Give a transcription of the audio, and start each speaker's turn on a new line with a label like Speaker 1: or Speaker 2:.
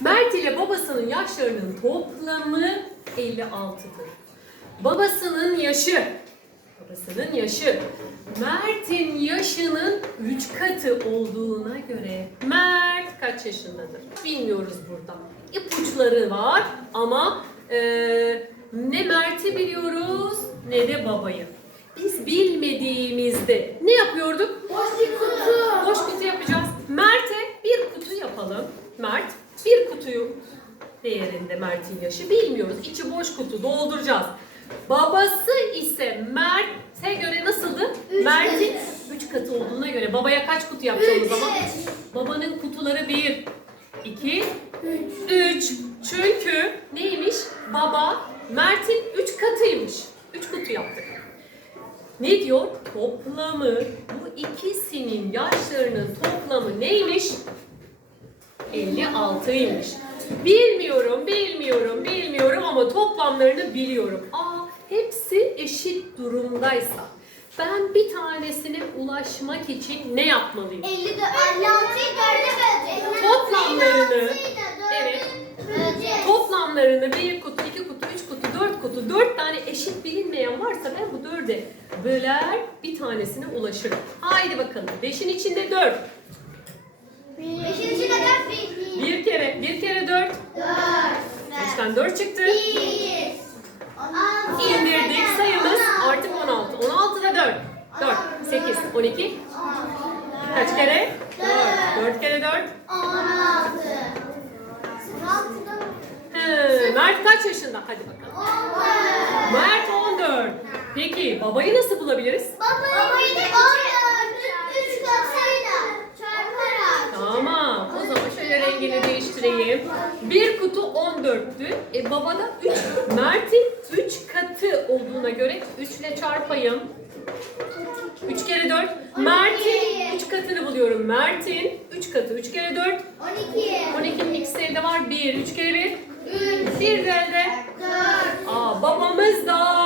Speaker 1: Mert ile babasının yaşlarının toplamı 56'dır. Babasının yaşı, babasının yaşı, Mert'in yaşının 3 katı olduğuna göre Mert kaç yaşındadır? Bilmiyoruz burada. İpuçları var ama eee, ne Mert'i biliyoruz ne de babayı. Biz bilmediğimizde ne yapıyorduk?
Speaker 2: Boş bir kutu.
Speaker 1: Boş kutu yapacağız. Mert'e bir kutu yapalım. Mert kutuyu değerinde Mert'in yaşı bilmiyoruz. İçi boş kutu dolduracağız. Babası ise Mert'e göre nasıldı?
Speaker 2: Üç
Speaker 1: Mert'in
Speaker 2: katı.
Speaker 1: 3 katı olduğuna göre babaya kaç kutu yapacağız o zaman? Babanın kutuları 1, 2,
Speaker 2: Üç.
Speaker 1: 3. Çünkü neymiş? Baba Mert'in 3 katıymış. 3 kutu yaptık. Ne diyor? Toplamı bu ikisinin yaşlarının toplamı neymiş? 56'ymış. Bilmiyorum, bilmiyorum, bilmiyorum ama toplamlarını biliyorum. Aa, hepsi eşit durumdaysa ben bir tanesine ulaşmak için ne yapmalıyım?
Speaker 2: 50 de 56'yı dörde bölecek.
Speaker 1: Toplamlarını, evet. Toplamlarını bir kutu, iki kutu, üç kutu, dört kutu, dört tane eşit bilinmeyen varsa ben bu dörde böler bir tanesine ulaşırım. Haydi bakalım. Beşin içinde dört.
Speaker 2: Beşin içine dört bir.
Speaker 1: Bir kere, bir kere dört.
Speaker 2: Dört.
Speaker 1: Üçten dört çıktı.
Speaker 2: Bir. On altı.
Speaker 1: İndirdik sayımız artık 16. 16 da 4. 4, 8, 12. Kaç kere? 4. 4 kere 4.
Speaker 2: On altı. On altıda.
Speaker 1: He, Mert kaç yaşında? Hadi bakalım.
Speaker 2: On dört.
Speaker 1: Mert 14. Peki babayı nasıl bulabiliriz?
Speaker 2: Babayı da on dört. Üç katıyla çarparak.
Speaker 1: Tamam. O zaman şöyle rengini değiştireyim. Bir kutu 14'tü. E babada 3. Mert'in 3 katı olduğuna göre 3 ile çarpayım. 3 kere 4. Mert'in 3 katını buluyorum. Mert'in 3 katı. 3 kere 4.
Speaker 2: On iki.
Speaker 1: 12'nin ikisi elde var. 1. 3 kere 1.
Speaker 2: Üç.
Speaker 1: Bir de elde.
Speaker 2: Dört.
Speaker 1: Aa babamız da